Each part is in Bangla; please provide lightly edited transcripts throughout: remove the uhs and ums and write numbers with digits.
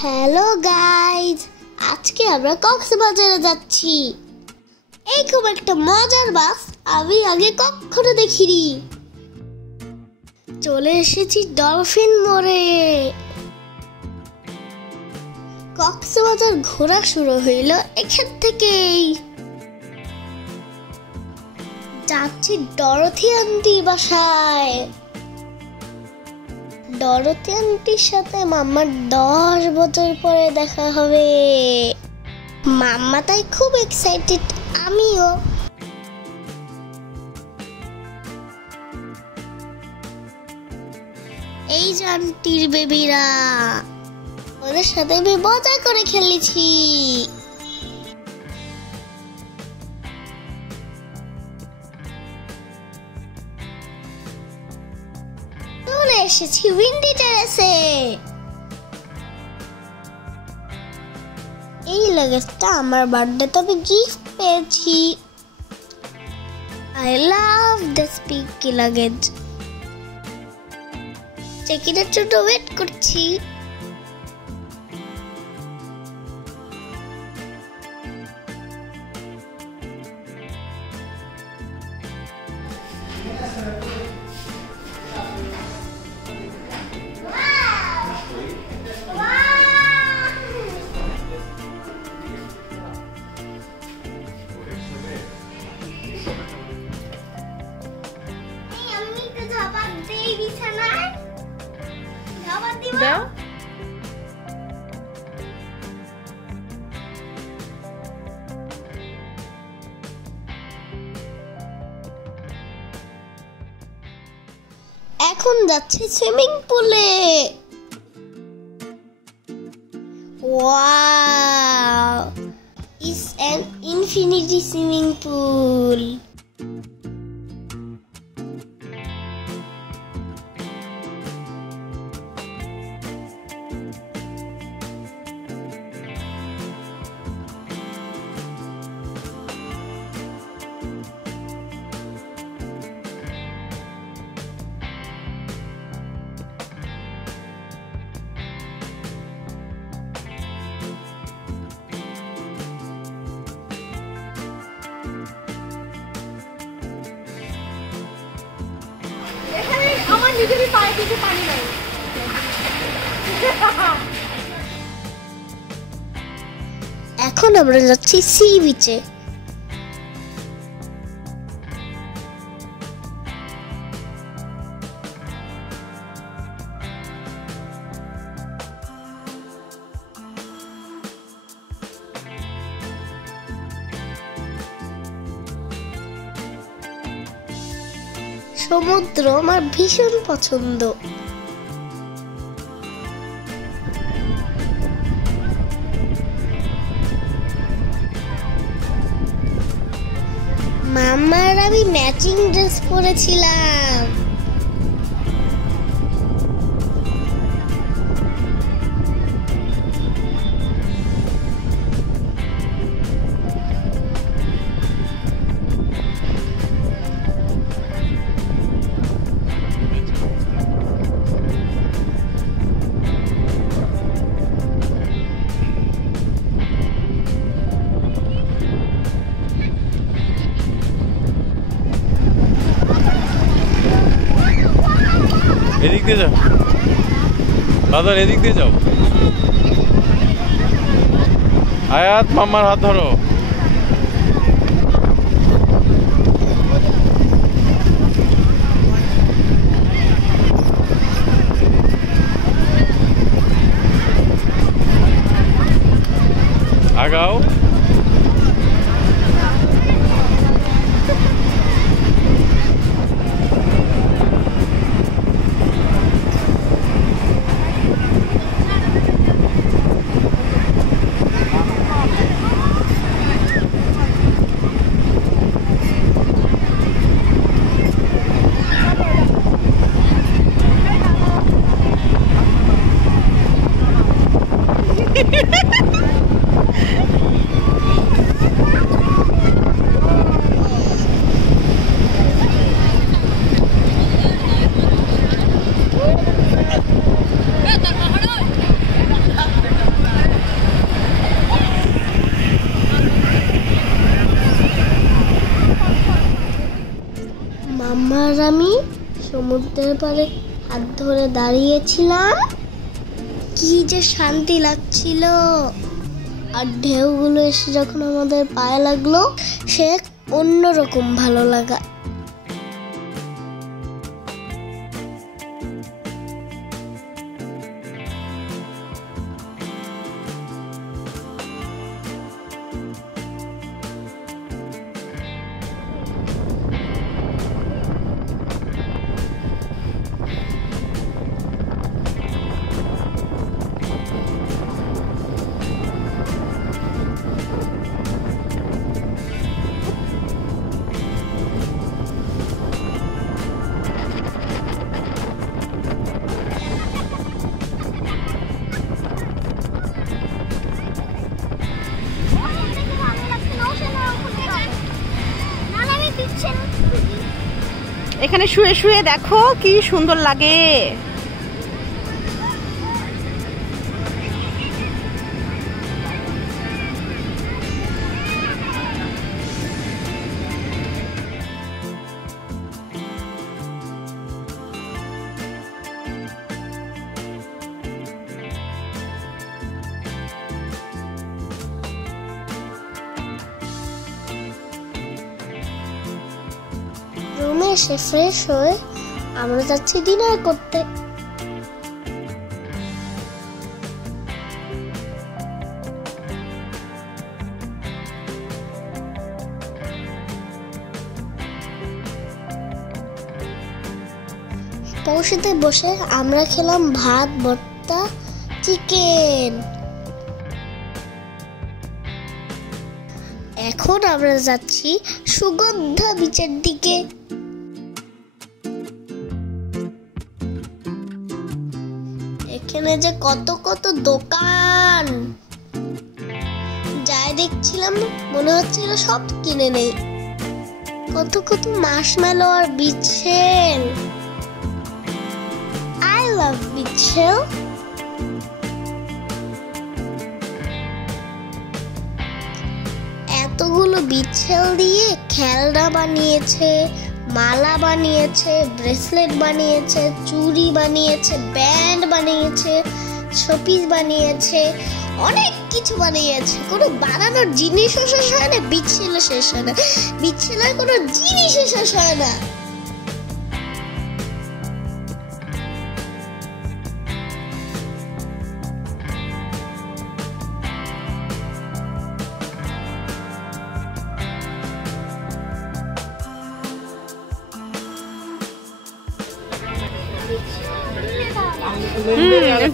হ্যালো গাইজ, আজকে আমরা কক্সবাজারে যাচ্ছি। এই খুব একটা মজার বাস, আমি আগে কখনো দেখিনি। চলে এসেছি ডলফিন মোড়ে। কক্সবাজার ঘোরা শুরু হইল এখান থেকেই। যাচ্ছি ডরথি আন্টির বাসায়। ডরথি আন্টির সাথে মাম্মার 10 বছর পরে দেখা হবে। মাম্মা তাই খুব এক্সাইটেড, আমিও। এই যে আন্টির বেবিরা, ওদের সাথে আমি মজা করে খেলেছি। চলে এসেছি উইন্ডি টেরেসে। এই লাগেজটা আমার বার্থডেতে আমি গিফট পেয়েছি। I love this pinky luggage. চেকিংয়ের জন্য ওয়েট করছি। এখন যাচ্ছে সুইমিং পুলে। Wow, it's an infinity swimming pool. এখন আমরা যাচ্ছি সি বিচে। সমুদ্র আমার ভীষণ পছন্দ। মাম্মার আমি ম্যাচিং ড্রেস পরেছিলাম। এদিক দিয়ে যাও বাজার, এদিক দিয়ে যাও। আয়াত, মাম্মার হাত ধরো। আগাও। আর আমি সমুদ্রের পাড়ে হাত ধরে দাঁড়িয়েছিলাম। কি যে শান্তি লাগছিল, আর ঢেউগুলো এসে যখন আমাদের পায়ে লাগলো, সে অন্যরকম ভালো লাগা। এখানে শুয়ে শুয়ে দেখো কি সুন্দর লাগে। রুমে এসে ফ্রেশ হয়ে আমরা যাচ্ছি ডিনার করতে। পৌষিতে বসে আমরা খেলাম ভাত, ভর্তা, চিকেন। এখন আমরা যাচ্ছি সুগন্ধা বিচের দিকে। এখানে যে কত কত দোকান, যাই দেখছিলাম মনে হচ্ছিল সব কিনে নেই। কত কত মার্শমেলো আর বিচেল। I love বিচেল। এতগুলো বিচেল দিয়ে খেলনা বানিয়েছে, মালা বানিয়েছে, ব্রেসলেট বানিয়েছে, চুড়ি বানিয়েছে, ব্যান্ড বানিয়েছে, শোপিস বানিয়েছে, অনেক কিছু বানিয়েছে। কোনো বানানোর জিনিসও শেষ হয় না, বিচেলও শেষ হয় না, বিচেলের কোনো জিনিসই শেষ হয় না।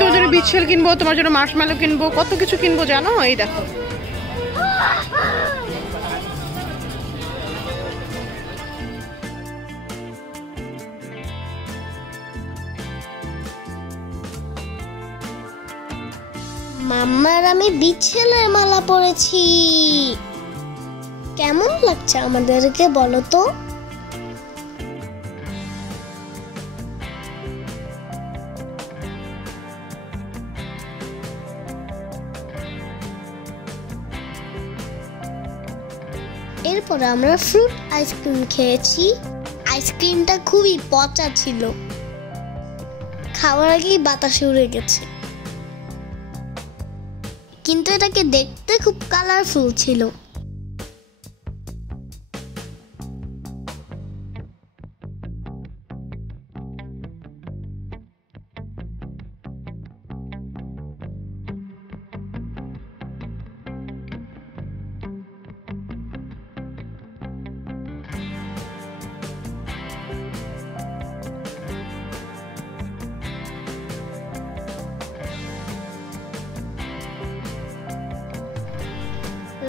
তোর জন্য বিচেল কিনবো, তোমার জন্য মার্শমেলো কিনবো, কত কিছু কিনবো জানো। এই দেখো মাম্মার আমি বিচেলের মালা পরেছি। কেমন লাগছে আমাদেরকে বলো তো? এরপরে আমরা ফ্রুট আইসক্রিম খেয়েছি। আইসক্রিমটা খুবই পচা ছিল, খাওয়ার আগেই বাতাসে উড়ে গেছে, কিন্তু এটাকে দেখতে খুব কালারফুল ছিল।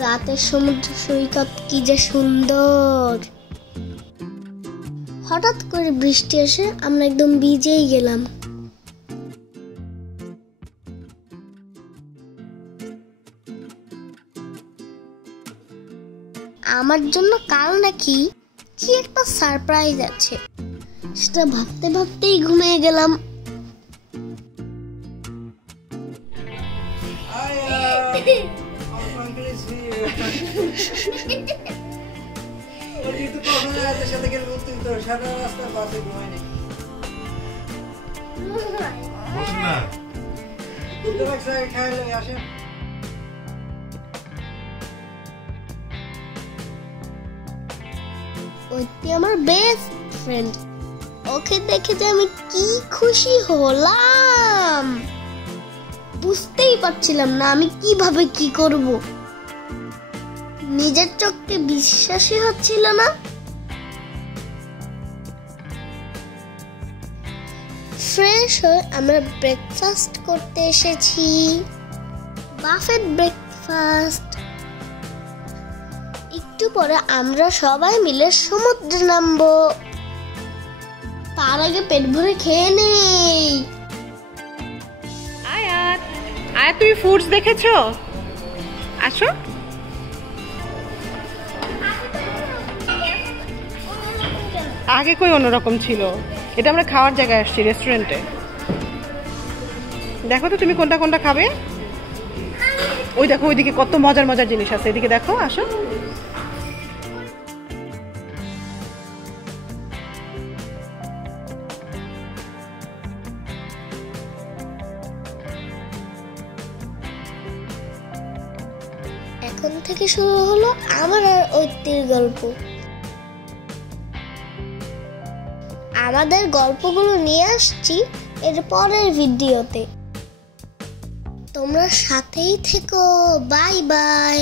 রাতের সমুদ্র সৈকত কি যে সুন্দর। হঠাৎ করে বৃষ্টি এসে আমরা একদম ভিজেই গেলাম। আমার জন্য কাল নাকি কি একটা সারপ্রাইজ আছে, সেটা ভাবতে ভাবতেই ঘুমিয়ে গেলাম। What do you ওইটি আমার বেস্ট ফ্রেন্ড, ওকে দেখে যে আমি কি খুশি হলাম বুঝতেই পারছিলাম না আমি কিভাবে কি করব। নিজের চোখকে বিশ্বাসই হচ্ছিল না। ফ্রেশ হয়ে আমরা ব্রেকফাস্ট করতে এসেছি, বাফেট ব্রেকফাস্ট। একটু পরে আমরা সবাই মিলে সমুদ্রে নামবো, তার আগে পেট ভরে খেয়ে নেই। আয়াত, আয়াত তুমি ফুডস দেখেছো? আসো। আগে কই অন্যরকম ছিল, এটা আমরা খাওয়ার জায়গায় আসছি, রেস্টুরেন্টে। দেখো তো তুমি কোনটা কোনটা খাবে। ওই দেখো ওইদিকে কত মজার মজার জিনিস আছে, এদিকে দেখো, আসো। এখন থেকে শুরু হলো আমার আর ঐতির গল্প। আমাদের গল্পগুলো নিয়ে আসছি এর পরের ভিডিওতে, তোমরা সাথেই থেকো। Bye bye.